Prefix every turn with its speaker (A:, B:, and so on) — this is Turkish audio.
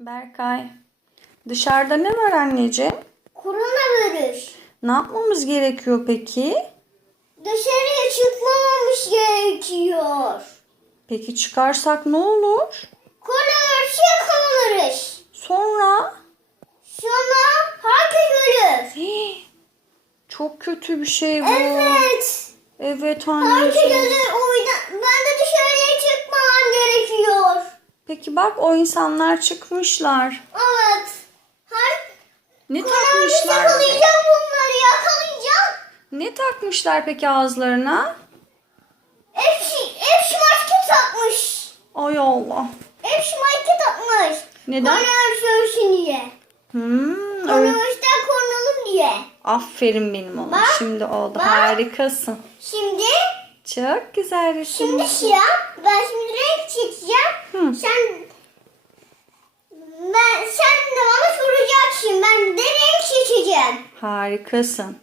A: Berkay, dışarıda ne var anneciğim?
B: Koronavirüs.
A: Ne yapmamız gerekiyor peki?
B: Dışarıya çıkmamamız gerekiyor.
A: Peki çıkarsak ne olur?
B: Koronavirüse yakalanırız.
A: Sonra?
B: Sonra herkes ölür.
A: Hii, Çok kötü bir şey bu.
B: Evet.
A: Evet
B: Herkes
A: anneciğim.
B: ölür. O yüzden ben de dışarıya çıkmam gerekiyor.
A: Peki bak o insanlar çıkmışlar.
B: Evet. Her
A: Ne takmışlar?
B: yakalayacağım bunları yakalayacağım.
A: Ne takmışlar peki ağızlarına?
B: Hepsi, hepsi maske takmış.
A: Ay Allah.
B: Hepsi maske takmış.
A: Neden?
B: Koronavirüs ölsün diye.
A: Hmm, öyle.
B: Koronavirüsten korunalım diye.
A: Aferin benim oğlum.
B: Bak,
A: Şimdi oldu.
B: bak.
A: Harikasın.
B: Şimdi
A: Çok güzel resim.
B: Şimdi siyah. Ben şimdi renk seçeceğim.
A: Hı.
B: Sen ben sen de bana soracaksın. Ben de renk seçeceğim.
A: Harikasın.